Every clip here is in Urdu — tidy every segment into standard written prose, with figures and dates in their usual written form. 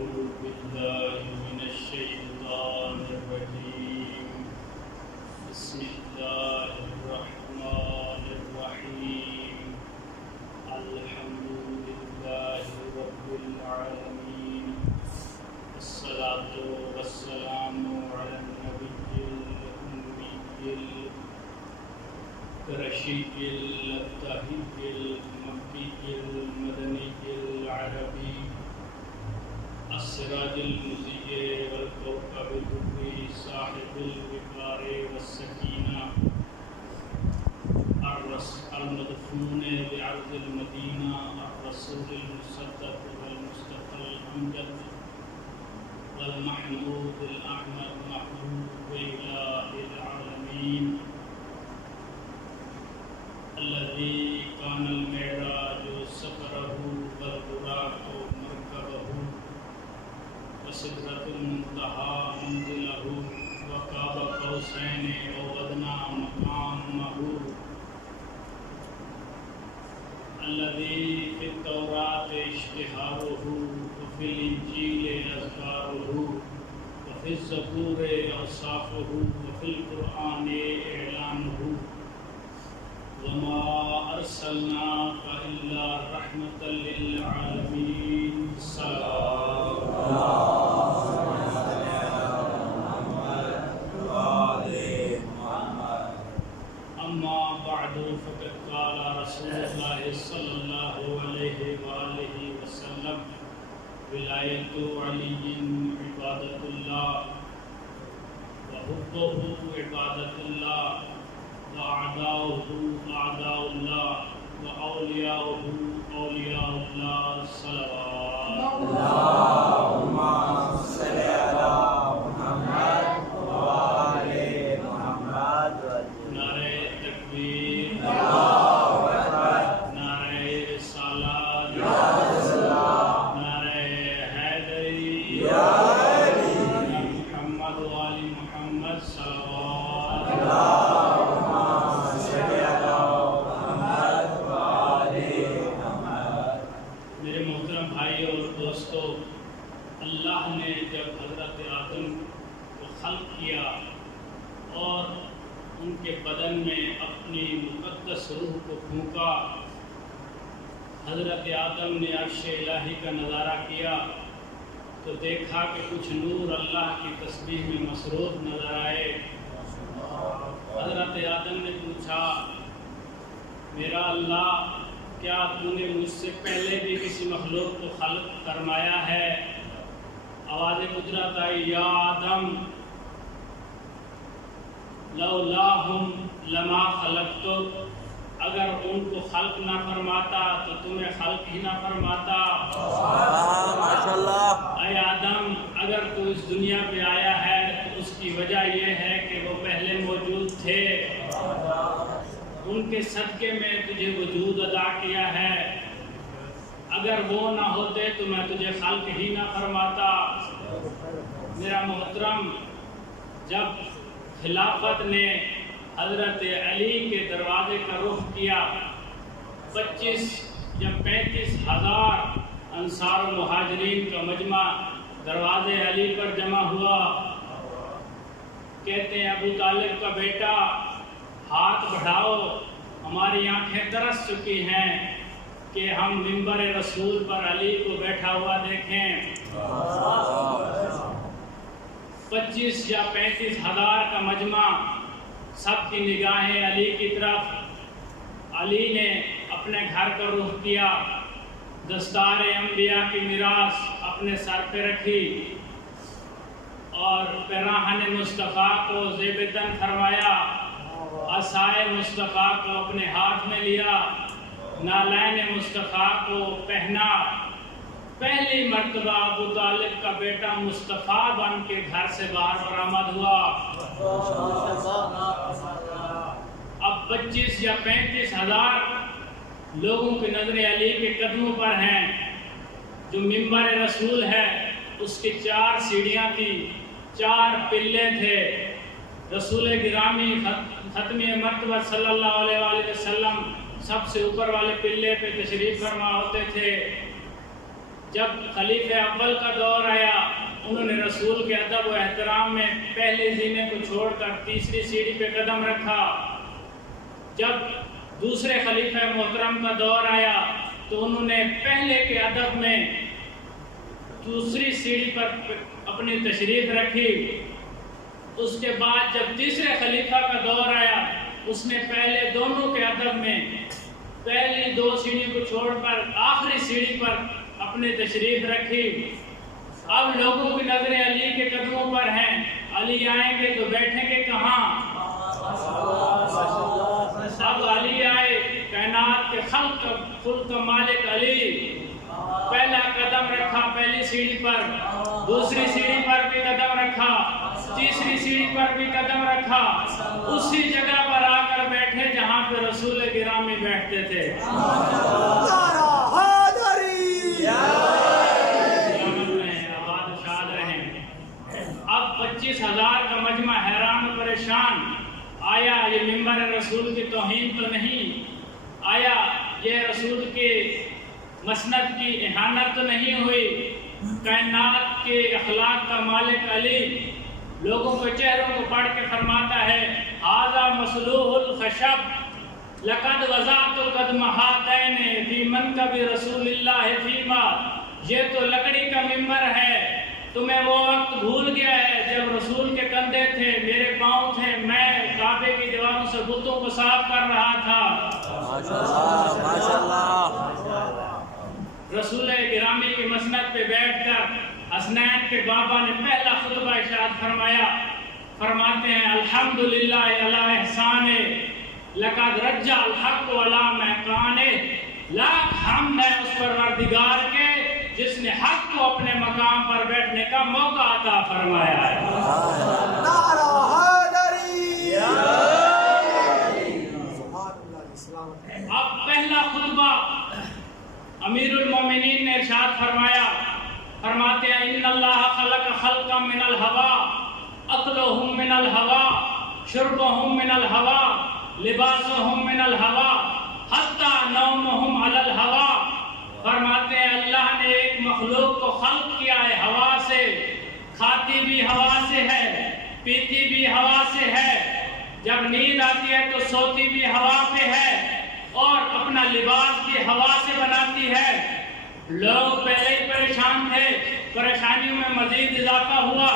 أعوذ بالله من الشيطان الرجيم بسم الله الرحمن الرحيم الحمد لله رب العالمين الصلاة والسلام على النبي الأمي الرشيد الطاهر المكي المدني العربي السراج المضيء والكوكب الدري صاحب الوقار والسكينة المدفون بعرض المدينة الرسول المصدق والمصطفى الأمجد والمحمود الأحمد محبوب إله العالمين الذي كان المعراج سفره والبراق مركبه وسدرة المنتهى منزله وقاب قوسين أو أدنى مقامه الذي في التوراة اشتهاره وفي الإنجيل أذكاره وفي الزبور أوصافه وفي القرآن إعلانه وما أرسلناك إلا رحمة للعالمين صلى أما بعد فقد قال رسول الله صلى الله عليه وآله وسلم ولاية علي عبادة الله وحبه عبادة الله وأعداؤه أعداء الله وأولياؤه أولياء الله صلوات اللهم صل على محمد وآل محمد. نعرہ تکبیر، اللہ اکبر. نعرہ رسالت، یا رسول اللہ. نعرہ حیدری، یا علی. محمد وآل محمد صلوات. اللهم صل على محمد وآل محمد. میرے محترم بھائی اور دوستو، اللہ نے جب حضرت آدم کو خلق کیا اور ان کے بدن میں اپنی مقدس روح کو پھونکا، حضرت آدم نے عرش الہی کا نظارہ کیا تو دیکھا کہ کچھ نور اللہ کی تسبیح میں مصروف نظر آئے۔ حضرت آدم نے پوچھا، میرا اللہ، کیا تو نے مجھ سے پہلے بھی کسی مخلوق کو خلق فرمایا ہے؟ آواز قدرت آئی، یا آدم لولاہم لما خلقتک، اگر ان کو خلق نہ فرماتا تو تمہیں خلق ہی نہ فرماتا۔ ماشاءاللہ. اے آدم، اگر تو اس دنیا پہ آیا ہے تو اس کی وجہ یہ ہے کہ وہ پہلے موجود تھے، ان کے صدقے میں تجھے وجود عطا کیا ہے، اگر وہ نہ ہوتے تو میں تجھے خلق ہی نہ فرماتا۔ میرا محترم، جب خلافت نے حضرت علی کے دروازے کا رخ کیا، 25 یا 35 ہزار انصار و مہاجرین کا مجمع دروازے علی پر جمع ہوا۔ کہتے ہیں ابو طالب کا بیٹا، ہاتھ بڑھاؤ، ہماری آنکھیں ترس چکی ہیں کہ ہم منبر رسول پر علی کو بیٹھا ہوا دیکھیں۔ 25 یا 35 ہزار کا مجمع، سب کی نگاہیں علی کی طرف۔ علی نے اپنے گھر کا رخ کیا، دستار انبیاء کی میراث اپنے سر پہ رکھی اور پیراہن مصطفیٰ کو زیب تن فرمایا، عصائے مصطفیٰ کو اپنے ہاتھ میں لیا، نالین مصطفیٰ کو پہنا۔ پہلی مرتبہ ابو طالب کا بیٹا مصطفیٰ بن کے گھر سے باہر برآمد ہوا۔ اب 25 یا 35 ہزار لوگوں کی نظریں علی کے قدموں پر ہیں۔ جو منبر رسول ہے اس کی 4 سیڑھیاں تھی، 4 پلے تھے۔ رسول گرامی ختم مرتبہ صلی اللہ علیہ وآلہ وسلم سب سے اوپر والے پلے پہ تشریف فرما ہوتے تھے۔ جب خلیفہ اول کا دور آیا انہوں نے رسول کے ادب و احترام میں پہلے زینے کو چھوڑ کر تیسری سیڑھی پہ قدم رکھا۔ جب دوسرے خلیفہ محترم کا دور آیا تو انہوں نے پہلے کے ادب میں دوسری سیڑھی پر اپنی تشریف رکھی۔ اس کے بعد جب تیسرے خلیفہ کا دور آیا اس نے پہلے دونوں کے ادب میں پہلی دو سیڑھی کو چھوڑ کر آخری سیڑھی پر اپنے تشریف رکھی۔ اب لوگوں کی نظریں علی کے قدموں پر ہیں، علی آئیں گے تو بیٹھیں گے کہاں؟ اب علی آئے، کائنات کے خلق کا مالک علی، پہلا قدم رکھا پہلی سیڑھی پر، دوسری سیڑھی پر بھی قدم رکھا، تیسری سیڑھی پر بھی قدم رکھا، اسی جگہ پر آ کر بیٹھے جہاں پہ رسول گرامی بیٹھتے تھے۔ اب 25,000 کا مجمع حیران و پریشان، آیا یہ ممبر رسول کی توہین تو نہیں؟ آیا یہ رسول کے مسند کی اہانت تو نہیں ہوئی؟ کائنات کے اخلاق کا مالک علی لوگوں کے چہروں کو پڑھ کے فرماتا ہے ھذا مصلوح الخشب لقد وضعت قدم ہاتین فی منکب رسول اللہ فیما، یہ تو لکڑی کا ممبر ہے، تمہیں وہ وقت بھول گیا ہے جب رسول کے کندھے تھے، میرے پاؤں تھے، میں کعبے کی دیواروں سے بتوں کو صاف کر رہا تھا۔ رسول گرامی کی مسند پہ بیٹھ کر حسنین کے بابا نے پہلا خطبہ ارشاد فرمایا، فرماتے ہیں الحمدللہ علی احسانے لقد رجع الحق علی محقانے، لاکھ حمد ہے اس پروردگار کے جس نے حق کو اپنے مقام پر بیٹھنے کا موقع عطا فرمایا ہے۔ اب پہلا خطبہ امیر المومنین نے ارشاد فرمایا، فرماتے ہیں ان اللہ خلق خلقا من الہوا اکلہم من الہوا شربہم من الہوا لباسہم من الہوا حتی نومہم علی الہوا۔ فرماتے ہیں اللہ نے ایک مخلوق کو خلق کیا ہے ہوا سے، کھاتی بھی ہوا سے ہے، پیتی بھی ہوا سے ہے، جب نیند آتی ہے تو سوتی بھی ہوا پہ ہے، اور اپنا لباس بھی ہوا سے بناتی ہے۔ لوگ پہلے ہی پریشان تھے، پریشانیوں میں مزید اضافہ ہوا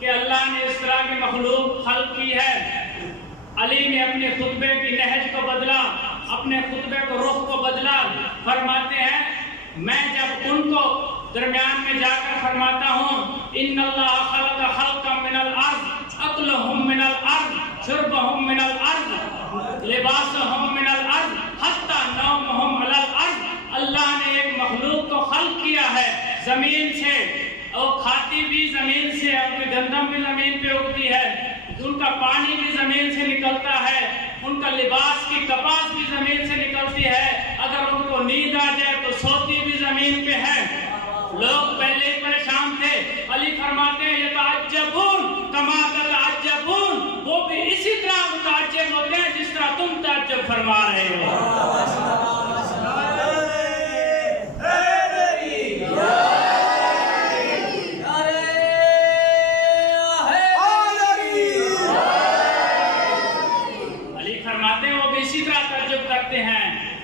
کہ اللہ نے اس طرح کی مخلوق خلق کی ہے۔ علی نے اپنے خطبے کی نہج کو بدلا، اپنے خطبے کو رخ کو بدلا، فرماتے ہیں میں جب ان کو درمیان میں جا کر فرماتا ہوں ان اللہ خلق خلقا من الارض اکلہم من الارض شربہم من الارض لباسہم من الارض حتی نومہم علی الارض، اللہ نے ایک مخلوق کو خلق کیا ہے زمین سے، اور کھاتی بھی زمین سے، ان کی گندم بھی زمین پہ اگتی ہے، ان کا پانی بھی زمین سے نکلتا ہے، ان کا لباس کی کپاس بھی زمین سے نکلتی ہے، اگر ان کو نیند آ جائے تو سوتی بھی زمین پہ ہے۔ لوگ پہلے ہی پریشان تھے، علی فرماتے ہیں یتعجبون کما تتعجبون، وہ بھی اسی طرح متعجب ہوتے ہیں جس طرح تم تعجب فرما رہے ہو۔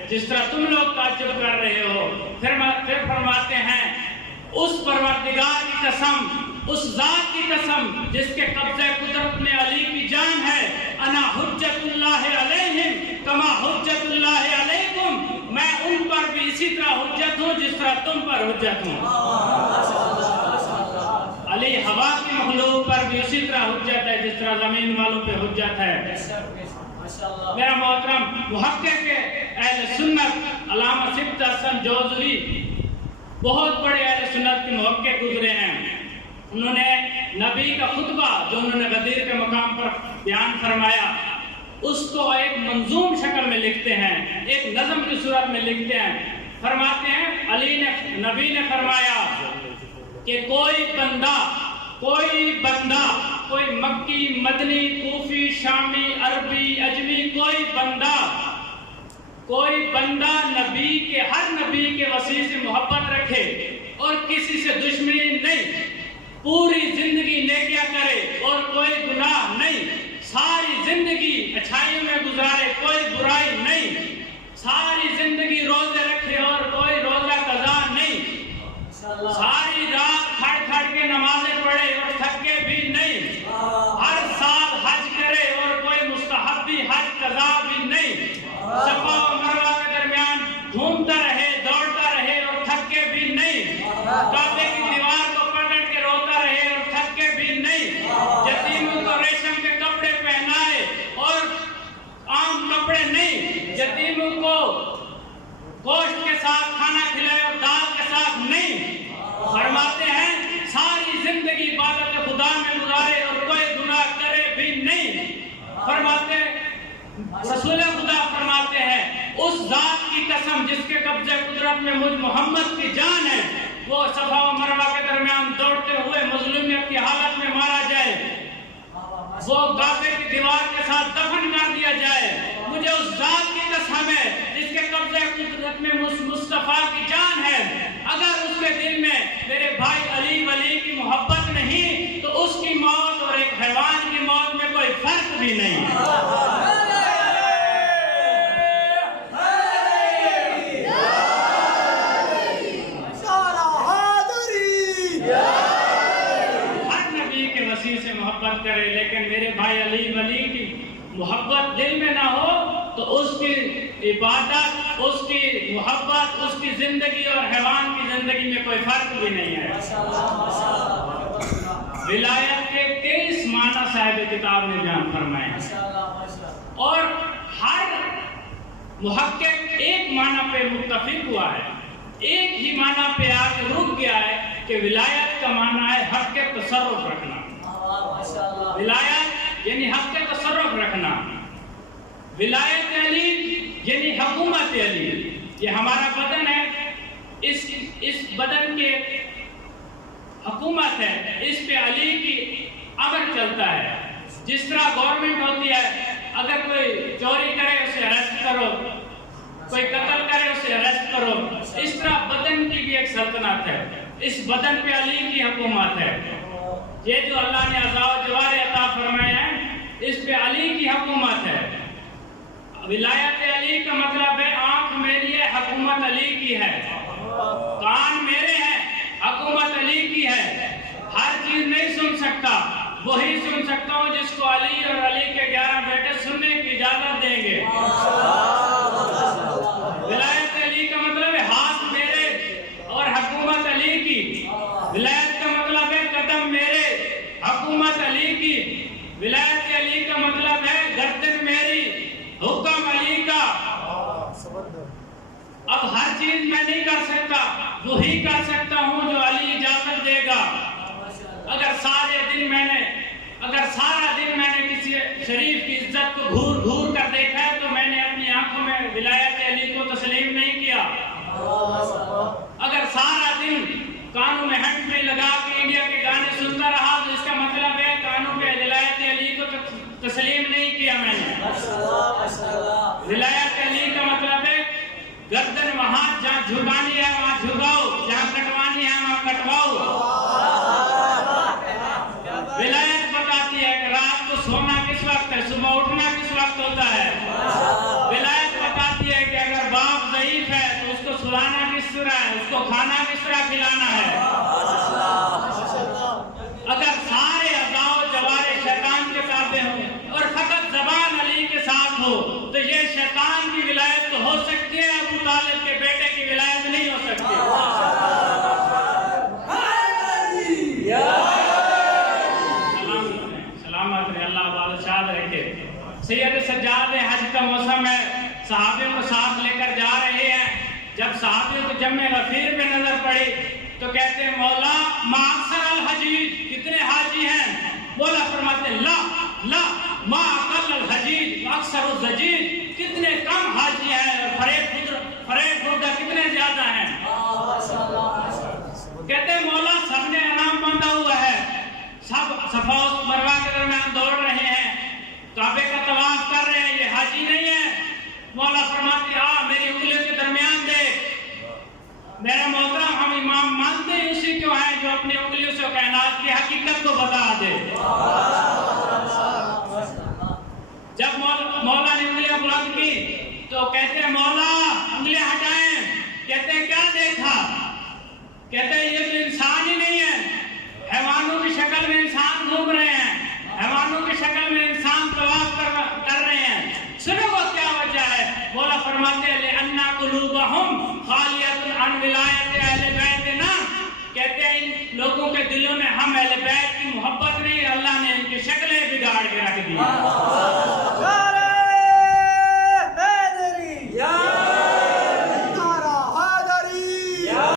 جس طرح تم لوگ تعجب کر رہے ہو۔ پھر فرماتے ہیں اس پروردگار کی قسم، اس ذات کی قسم جس کے قبضہ قدرت میں علی کی جان ہے، انا حجت اللہ علیہم کما حجت اللہ علیکم، میں ان پر بھی اسی طرح حجت ہوں جس طرح تم پر حجت ہوں۔ علی ہوا کی مخلوق پر بھی اسی طرح حجت ہے جس طرح زمین والوں پہ حجت ہے۔ میرا محترم محقق اہل سنت علامہ سبط حسن جوزری بہت بڑے اہل سنت کے محقق گزرے ہیں، انہوں نے نبی کا خطبہ جو انہوں نے غدیر کے مقام پر بیان فرمایا اس کو ایک منظوم شکل میں لکھتے ہیں، ایک نظم کی صورت میں لکھتے ہیں۔ فرماتے ہیں نبی نے فرمایا کہ کوئی بندہ کوئی مکی، مدنی، کوفی، شامی، عربی، اجمی، کوئی بندہ نبی کے ہر نبی کے وسیع سے محبت رکھے اور کسی سے دشمنی نہیں، پوری زندگی نیکیاں کرے اور کوئی گناہ نہیں، ساری زندگی اچھائیوں میں گزارے، کوئی برائی نہیں، ساری زندگی روزے رکھے اور کوئی روزہ قضا نہیں، ساری رات کھڑ کھڑ کے نمازیں پڑھے اور تھکے بھی نہیں، ہر سال حج کرے اور کوئی مستحبی حج قضا بھی نہیں، صفا و مروہ کے درمیان گھومتا رہے، دوڑتا رہے اور تھکے بھی نہیں، کعبے کی دیوار کو پکڑ کے روتا رہے اور تھکے بھی نہیں، یتیموں کو ریشم کے کپڑے پہنائے اور عام کپڑے نہیں، یتیموں کو گوشت کے ساتھ کھانا کھلائے اور دال کے ساتھ نہیں، فرماتے ہیں ساری زندگی عبادت خدا میں گزارے اور کوئی گناہ کرے بھی نہیں، فرماتے رسول خدا فرماتے ہیں اس ذات کی قسم جس کے قبضے قدرت میں مجھ محمد کی جان ہے، وہ صفا و مروہ کے درمیان دوڑتے ہوئے مظلومیت کی حالت میں مارا جائے، وہ کعبے کی دیوار کے ساتھ دفن کر دیا جائے، مجھے اس ذات کی قسم ہے جس کے قبضے قدرت میں مصطفیٰ کی جان ہے، اگر اس کے دل میں میرے بھائی علی ولی کی محبت نہیں تو اس کی موت اور ایک حیوان کی موت میں کوئی فرق بھی نہیں ہے۔ سے محبت کرے لیکن میرے بھائی علی ولی کی محبت دل میں نہ ہو تو اس کی عبادت، اس کی محبت، اس کی زندگی اور حیوان کی زندگی میں کوئی فرق بھی نہیں ہے۔ ولایت کے 23 معنی صاحب کتاب نے بیان فرمائے اور ہر محقق ایک معنی پہ متفق ہوا ہے، ایک ہی معنی پہ آ کے رک گیا ہے کہ ولایت کا معنی ہے حق کے تصرف رکھنا، ولایت یعنی حق کے تصرف رکھنا، ولایت علی یعنی حکومت علی، یہ ہمارا بدن ہے، اس بدن کے حکومت ہے، اس پہ علی کی امر چلتا ہے، جس طرح گورنمنٹ ہوتی ہے، اگر کوئی چوری کرے اسے اریسٹ کرو، کوئی قتل کرے اسے اریسٹ کرو، اس طرح بدن کی بھی ایک سلطنت ہے، اس بدن پہ علی کی حکومت ہے، یہ جو اللہ نے عزا و جوار عطا فرمائے ہیں اس پہ علی کی حکومت ہے۔ ولایت علی کا مطلب ہے آنکھ میری ہے، حکومت علی کی ہے، کان میرے ہیں، حکومت علی کی ہے، ہر چیز نہیں سن سکتا، وہی سن سکتا ہوں جس کو علی اور علی کے 11 بیٹے سننے کی اجازت دیں گے۔ ولایت علی کا مطلب ہے ہاتھ میرے اور حکومت علی کی، ولایت کا مطلب ہے قدم میرے، حکومت علی کی، ولایت علی کا مطلب ہے گردن میری، حکم علی کا۔ اب ہر چیز میں نہیں کر سکتا، وہی کر سکتا ہوں جو علی اجازت دے گا۔ اگر سارا دن میں نے کسی شریف کی عزت کو گھور گھور کر دیکھا ہے تو میں نے اپنی آنکھوں میں ولایت علی کو تسلیم نہیں کیا۔ اگر سارا دن کانوں میں ہینڈ فری لگا کے انڈیا کے گانے سنتا رہا تو اس کا مطلب ہے کانوں پہ ولایت علی کو تسلیم نہیں کیا میں نے۔ ولایت علی کا مطلب ہے گردن وہاں جہاں جھکانی ہے وہاں جھکاؤ، جہاں کٹوانی ہے وہاں کٹواؤ۔ ولایت بتاتی ہے کہ رات کو سونا کس وقت ہے، صبح اٹھنا کس وقت ہوتا ہے۔ ولایت بتاتی ہے کہ اگر باپ ضعیف ہے تو اس کو سلانا کس طرح ہے، اس کو کھانا کس طرح کھلانا ہے۔ اگر سارے اعضاء و جوارے شیطان کے تابع ہوں اور فقط زبان علی کے ساتھ ہو تو یہ شیطان کی ولایت تو ہو سکتی ہے، ابو طالب کے بیٹے کی ولایت نہیں ہو سکتی۔ سلامت رہے، اللہ بادشاہ رکھے۔ سید سجاد حج کا موسم ہے، صحابیوں کو ساتھ لے کر جا رہے ہیں، جب صحابیوں کو جمع غفیر پہ نظر پڑی تو کہتے ہیں مولا ما اکثر الحجیج، کتنے حاجی ہیں؟ مولا فرماتے ہیں لا لا ما اقل الحجیج اکثر الزجیج، کتنے کم حاجی ہیں اور فریب خوردہ کتنے زیادہ ہیں۔ کہتے ہیں مولا سب نے انعام باندھا ہوا ہے، سب صفا و مروہ کے درمیان دوڑ رہے ہیں، کعبے کا طواف کر رہے ہیں، یہ حاجی نہیں ہے۔ مولا فرماتے ہیں میری انگلیوں کے درمیان دیکھ، میرا محترم ہم امام مانتے جو اپنی انگلیوں سے کائنات کی حقیقت کو بتا دے. جب مولا نے انگلیاں بلند کی تو کہتے ہیں مولا انگلیاں ہٹائیں. کہتے ہیں کیا دیکھا؟ کہتے ہیں یہ تو انسان ہی نہیں ہے، حیوانوں کی شکل میں انسان گھوم رہے ہیں، حیوانوں کی شکل میں انسان طواف کر رہے ہیں. سنو وہ کیا وجہ ہے؟ مولا فرماتے ہیں لِأَنَّ قُلُوبَهُمْ خَالِيَةٌ عَنْ وِلَایَةِ اہلِ بیتنا. کہتے ہیں ان لوگوں کے دلوں میں ہم اہل بیت کی محبت نہیں، اللہ نے ان کی شکلیں بگاڑ کے رکھ دی.